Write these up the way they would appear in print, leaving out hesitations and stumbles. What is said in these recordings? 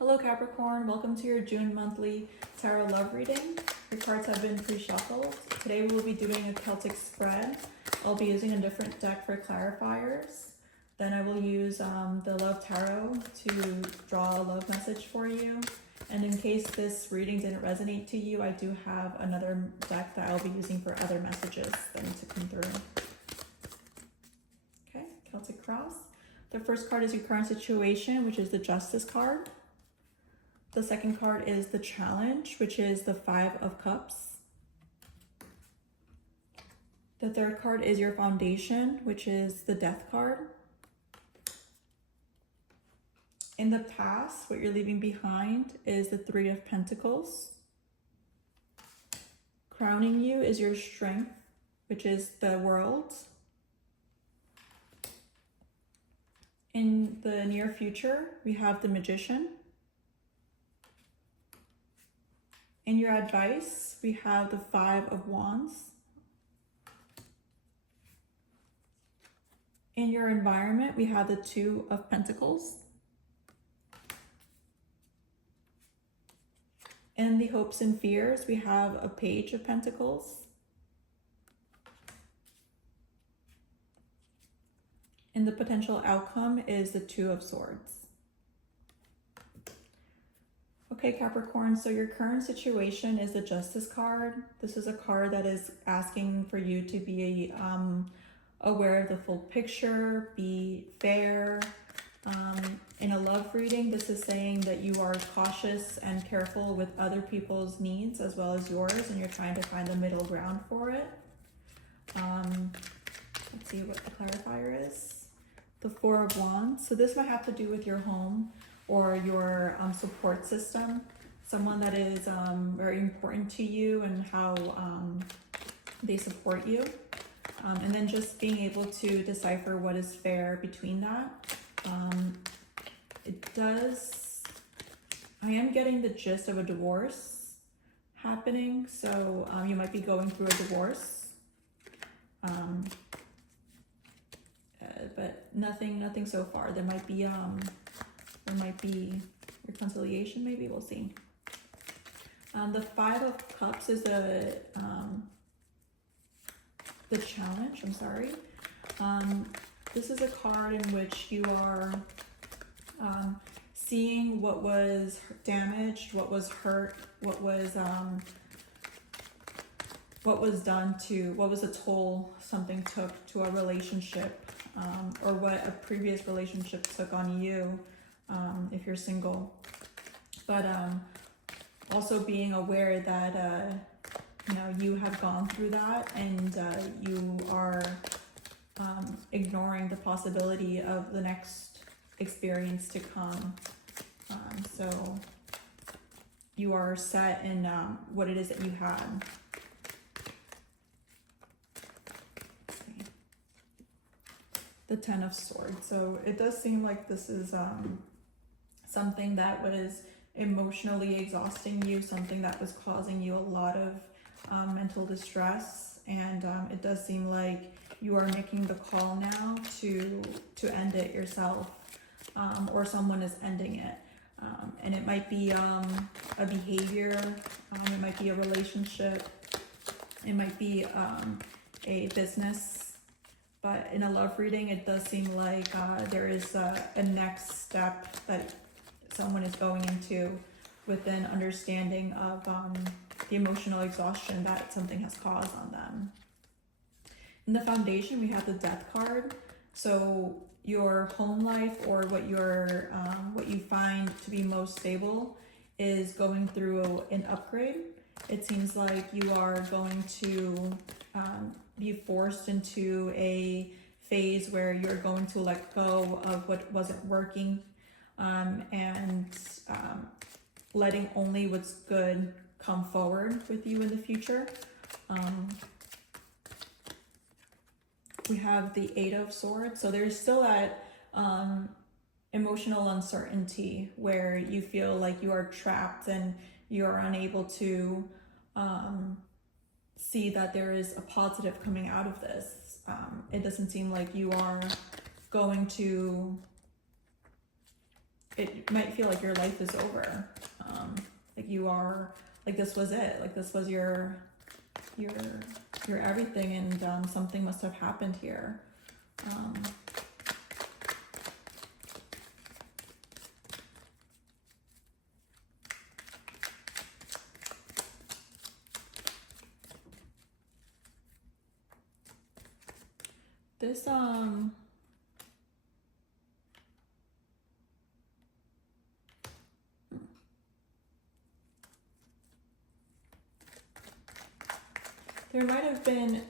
Hello Capricorn, welcome to your June monthly tarot love reading. Your cards have been pre-shuffled. Today we will be doing a Celtic spread. I'll be using a different deck for clarifiers. Then I will use the Love Tarot to draw a love message for you. And in case this reading didn't resonate to you, I do have another deck that I'll be using for other messages then to come through. Okay, Celtic Cross. The first card is your current situation, which is the Justice card. The second card is the Challenge, which is the Five of Cups. The third card is your Foundation, which is the Death card. In the past, what you're leaving behind is the Three of Pentacles. Crowning you is your Strength, which is the World. In the near future, we have the Magician. In your advice, we have the Five of Wands. In your environment, we have the Two of Pentacles. In the hopes and fears, we have a Page of Pentacles. And the potential outcome is the Two of Swords. Okay, Capricorn, so your current situation is the Justice card. This is a card that is asking for you to be aware of the full picture, be fair. In a love reading, this is saying that you are cautious and careful with other people's needs as well as yours, and you're trying to find the middle ground for it. Let's see what the clarifier is. The Four of Wands. So this might have to do with your home or your support system, someone that is very important to you and how they support you. And then just being able to decipher what is fair between that. I am getting the gist of a divorce happening, so you might be going through a divorce. But nothing so far. There might be reconciliation, maybe, we'll see. The Five of Cups is the Challenge, I'm sorry. This is a card in which you are seeing what was damaged, what was hurt, what was done to, what was a toll something took to a relationship, or what a previous relationship took on you, if you're single. But also being aware that you have gone through that, and you are ignoring the possibility of the next experience to come. So you are set in what it is that you had. The Ten of Swords. So it does seem like this is something that was emotionally exhausting you, something that was causing you a lot of mental distress, and it does seem like you are making the call now to end it yourself, or someone is ending it. And it might be a behavior, it might be a relationship, it might be a business. But in a love reading, it does seem like there is a next step that someone is going into with an understanding of the emotional exhaustion that something has caused on them. In the Foundation, we have the Death card. So your home life, or what you find to be most stable, is going through an upgrade. It seems like you are going to be forced into a phase where you're going to let go of what wasn't working, and letting only what's good come forward with you in the future. We have the Eight of Swords. So there's still that emotional uncertainty where you feel like you are trapped and you are unable to see that there is a positive coming out of this. It doesn't seem like you are going to it might feel like your life is over. Like you are, like this was it. Like this was your everything, and something must have happened here. This there might have been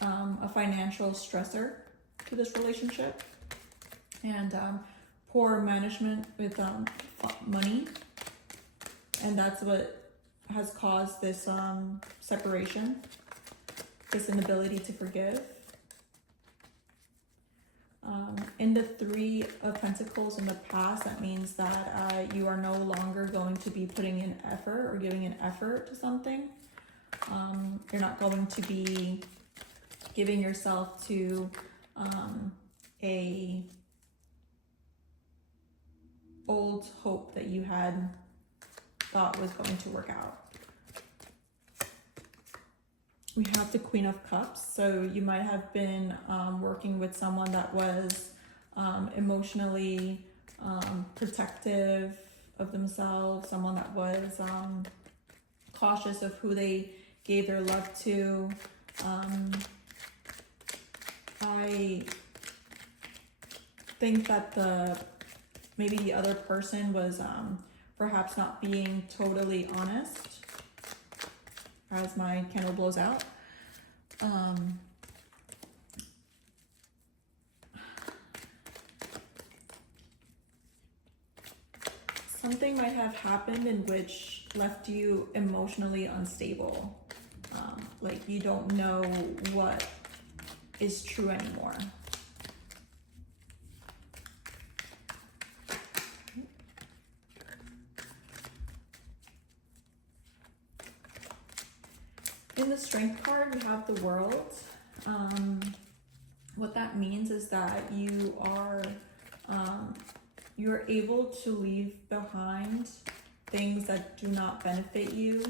a financial stressor to this relationship, and poor management with money, and that's what has caused this separation, this inability to forgive. In the Three of Pentacles in the past, that means that you are no longer going to be putting in effort or giving an effort to something. You're not going to be giving yourself to a old hope that you had thought was going to work out. We have the Queen of Cups, so you might have been working with someone that was emotionally protective of themselves, someone that was cautious of who they gave their love to. I think that maybe the other person was perhaps not being totally honest, as my candle blows out. Something might have happened in which left you emotionally unstable. Like you don't know what is true anymore. In the Strength card, we have the World. What that means is that you are you're able to leave behind things that do not benefit you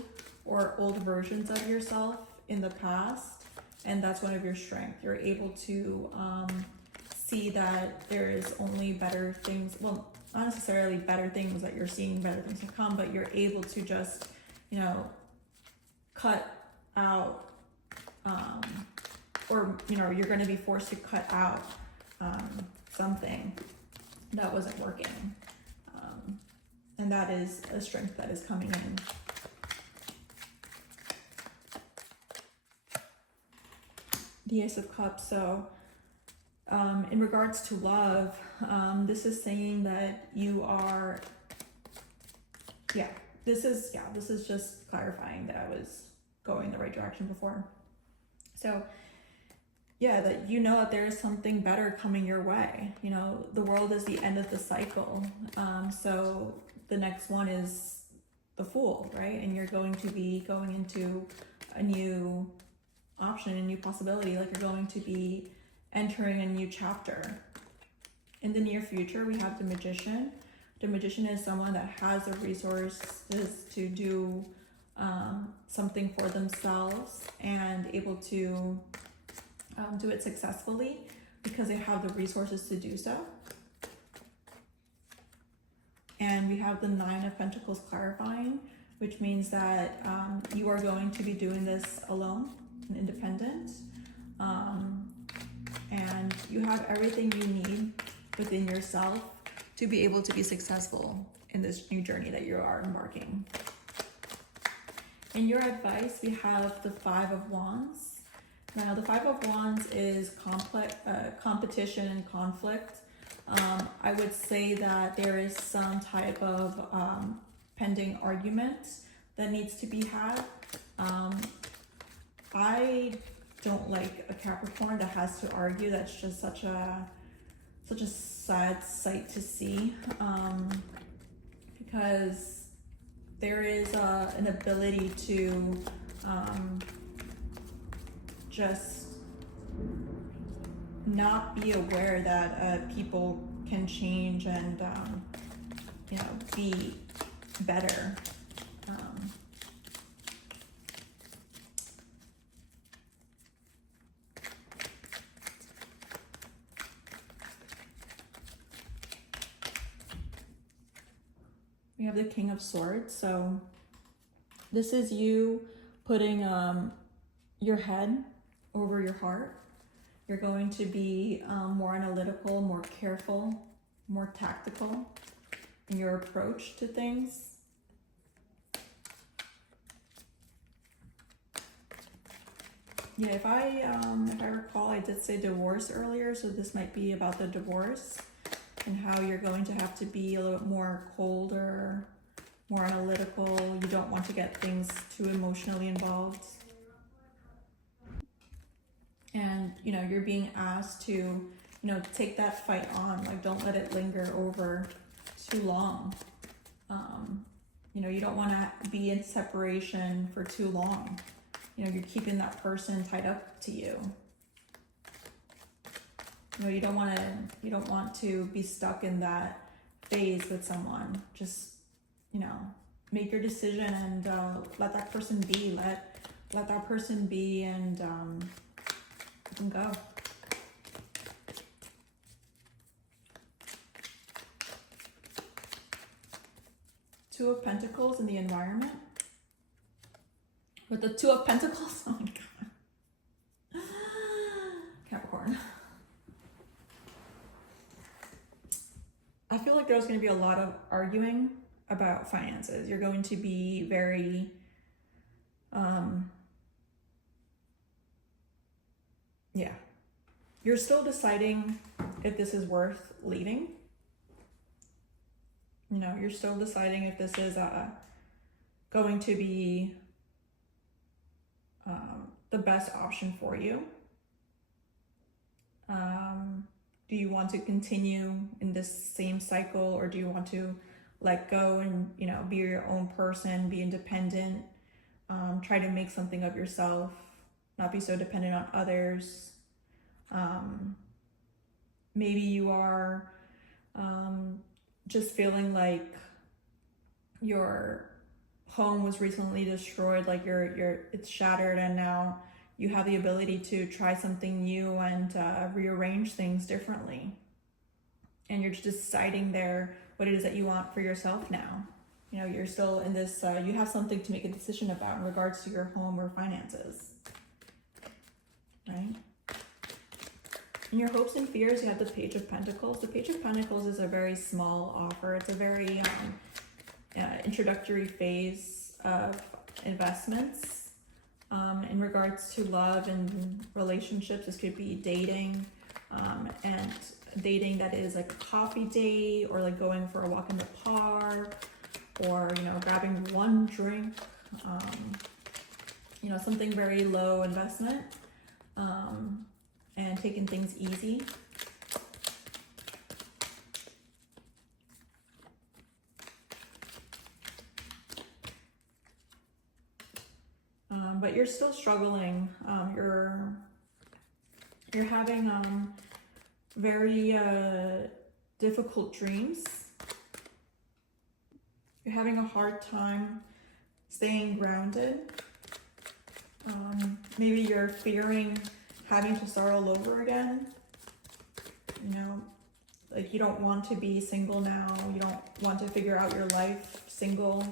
or old versions of yourself in the past, and that's one of your strengths. You're able to see that there is only better things, well, not necessarily better things that you're seeing, better things to come, but you're able to just, you know, cut out or you know, you're going to be forced to cut out something that wasn't working, and that is a strength that is coming in. The Ace of Cups. So in regards to love, this is saying that you are, this is just clarifying that I was going the right direction before. So yeah, that you know that there is something better coming your way. You know, the world is the end of the cycle. So the next one is the Fool, right? And you're going to be going into a new option, a new possibility. Like you're going to be entering a new chapter. In the near future, we have the Magician. The Magician is someone that has the resources to do something for themselves and able to do it successfully because they have the resources to do so. And we have the Nine of Pentacles clarifying, which means that you are going to be doing this alone and independent. And you have everything you need within yourself to be able to be successful in this new journey that you are embarking. In your advice, we have the Five of Wands. Now, the Five of Wands is competition and conflict. I would say that there is some type of pending argument that needs to be had. I don't like a Capricorn that has to argue. That's just such a sad sight to see, because there is an ability to just not be aware that people can change and you know, be better. We have the King of Swords. So this is you putting your head over your heart. You're going to be more analytical, more careful, more tactical in your approach to things. Yeah, if I recall, I did say divorce earlier, so this might be about the divorce and how you're going to have to be a little bit more colder, more analytical. You don't want to get things too emotionally involved. And, you know, you're being asked to, you know, take that fight on. Like, don't let it linger over too long. You know, you don't want to be in separation for too long. You know, you're keeping that person tied up to you. You know, you don't want to be stuck in that phase with someone. Just, you know, make your decision and let that person be. Let that person be, and let them go. Two of Pentacles in the environment. With the Two of Pentacles, oh my god. Capricorn. I feel like there's going to be a lot of arguing about finances. You're going to be very, yeah. You're still deciding if this is worth leaving. You know, you're still deciding if this is going to be the best option for you. Do you want to continue in this same cycle, or do you want to let go and, you know, be your own person, be independent, try to make something of yourself, not be so dependent on others? Maybe you are just feeling like your home was recently destroyed, like it's shattered, and now you have the ability to try something new and rearrange things differently. And you're just deciding there what it is that you want for yourself now. You know, you're still in this, you have something to make a decision about in regards to your home or finances, right? In your hopes and fears, you have the Page of Pentacles. The Page of Pentacles is a very small offer. It's a very introductory phase of investments. In regards to love and relationships, this could be dating, and dating that is like a coffee date, or like going for a walk in the park, or, you know, grabbing one drink, you know, something very low investment, and taking things easy. But you're still struggling. You're having very difficult dreams. You're having a hard time staying grounded. Maybe you're fearing having to start all over again. You know, like you don't want to be single now. You don't want to figure out your life single.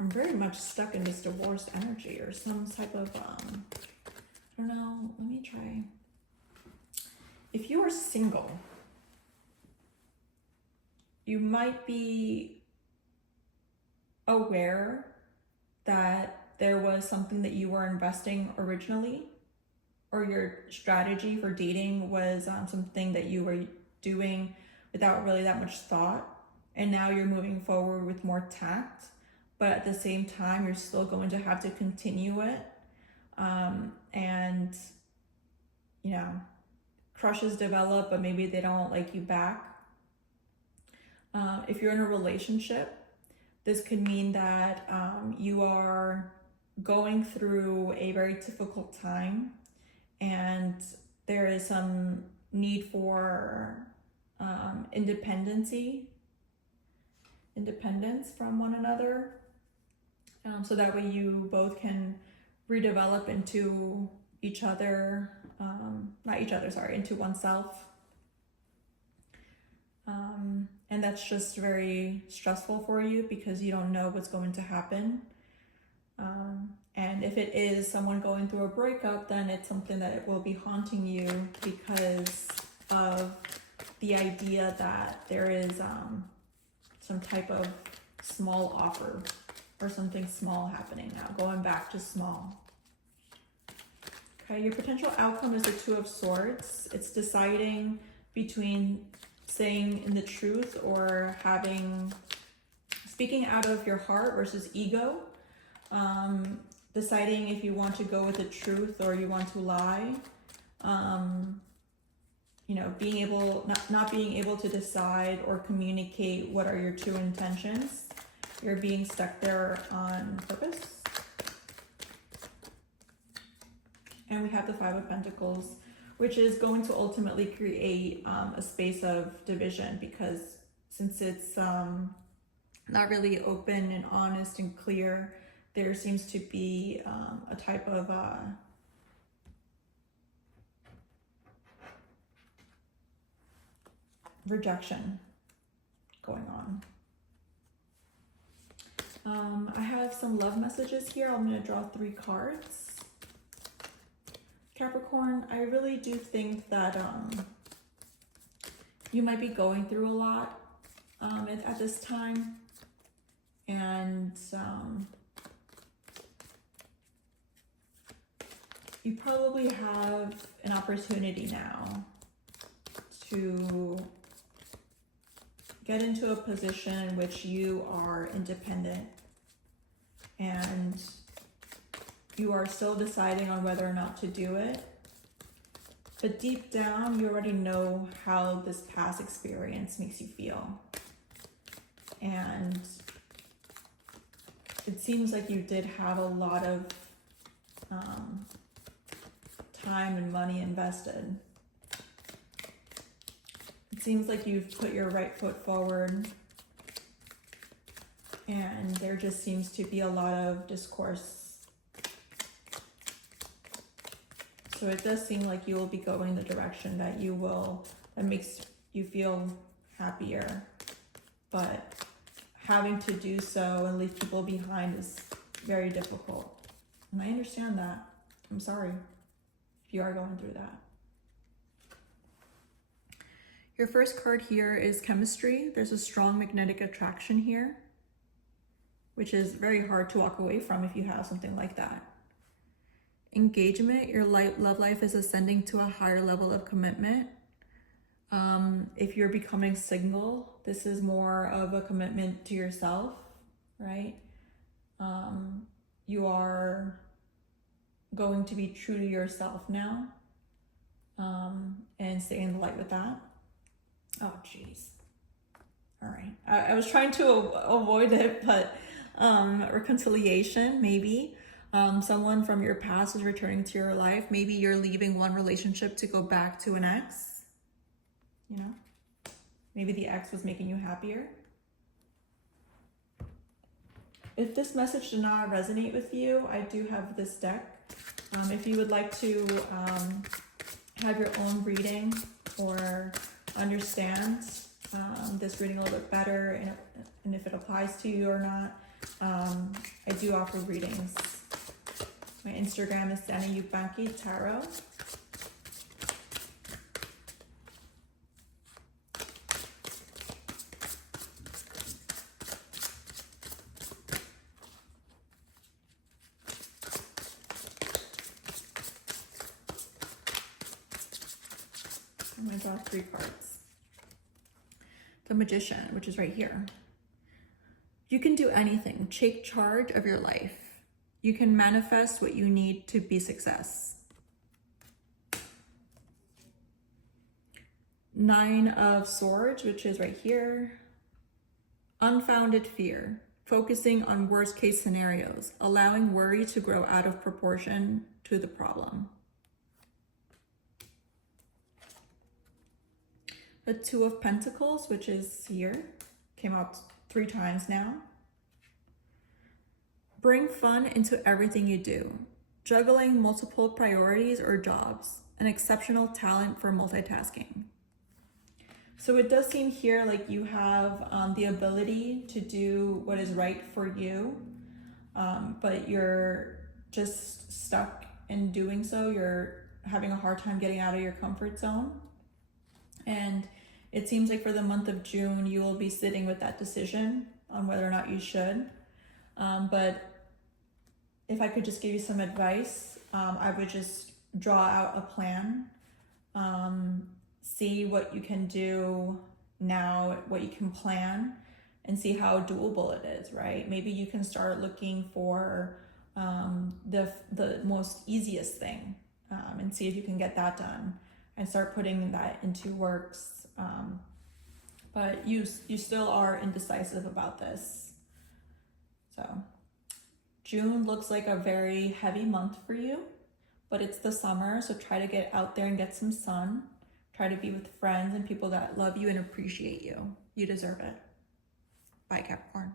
I'm very much stuck in this divorced energy, or some type of, I don't know, let me try. If you are single, you might be aware that there was something that you were investing originally, or your strategy for dating was something that you were doing without really that much thought, and now you're moving forward with more tact. But at the same time, you're still going to have to continue it. And, you know, crushes develop, but maybe they don't like you back. If you're in a relationship, this could mean that you are going through a very difficult time, and there is some need for independence from one another. So that way you both can redevelop into each other, into oneself. And that's just very stressful for you because you don't know what's going to happen. And if it is someone going through a breakup, then it's something that it will be haunting you because of the idea that there is some type of small offer or something small happening now, going back to small. Okay, your potential outcome is the Two of Swords. It's deciding between saying in the truth or speaking out of your heart versus ego. Deciding if you want to go with the truth or you want to lie. Not being able to decide or communicate what are your true intentions. You're being stuck there on purpose. And we have the Five of Pentacles, which is going to ultimately create a space of division, because since it's not really open and honest and clear, there seems to be a type of rejection going on. I have some love messages here. I'm going to draw 3 cards. Capricorn, I really do think that you might be going through a lot at this time. And you probably have an opportunity now to get into a position in which you are independent and you are still deciding on whether or not to do it. But deep down, you already know how this past experience makes you feel. And it seems like you did have a lot of time and money invested. It seems like you've put your right foot forward, and there just seems to be a lot of discourse. So it does seem like you will be going the direction that makes you feel happier, but having to do so and leave people behind is very difficult. And I understand that. I'm sorry if you are going through that. Your first card here is chemistry. There's a strong magnetic attraction here, which is very hard to walk away from if you have something like that. Engagement, your love life is ascending to a higher level of commitment. If you're becoming single, this is more of a commitment to yourself, right? You are going to be true to yourself now, and stay in the light with that. Oh, geez. All right. I was trying to avoid it, but reconciliation, maybe. Someone from your past is returning to your life. Maybe you're leaving one relationship to go back to an ex. You know, maybe the ex was making you happier. If this message did not resonate with you, I do have this deck. If you would like to have your own reading or understand this reading a little bit better, and if it applies to you or not, I do offer readings. My Instagram is Dani Yupanqui Tarot. I'm going to draw 3 cards. The Magician, which is right here. You can do anything. Take charge of your life. You can manifest what you need to be success. 9 of Swords, which is right here. Unfounded fear. Focusing on worst case scenarios. Allowing worry to grow out of proportion to the problem. The Two of Pentacles, which is here, came out 3 times now. Bring fun into everything you do. Juggling multiple priorities or jobs. An exceptional talent for multitasking. So it does seem here like you have the ability to do what is right for you, but you're just stuck in doing so. You're having a hard time getting out of your comfort zone. And it seems like for the month of June, you will be sitting with that decision on whether or not you should. But if I could just give you some advice, I would just draw out a plan. See what you can do now, what you can plan, and see how doable it is, right? Maybe you can start looking for the most easiest thing and see if you can get that done and start putting that into works. But you still are indecisive about this. So June looks like a very heavy month for you, but it's the summer, so try to get out there and get some sun. Try to be with friends and people that love you and appreciate you. You deserve it. Bye, Capricorn.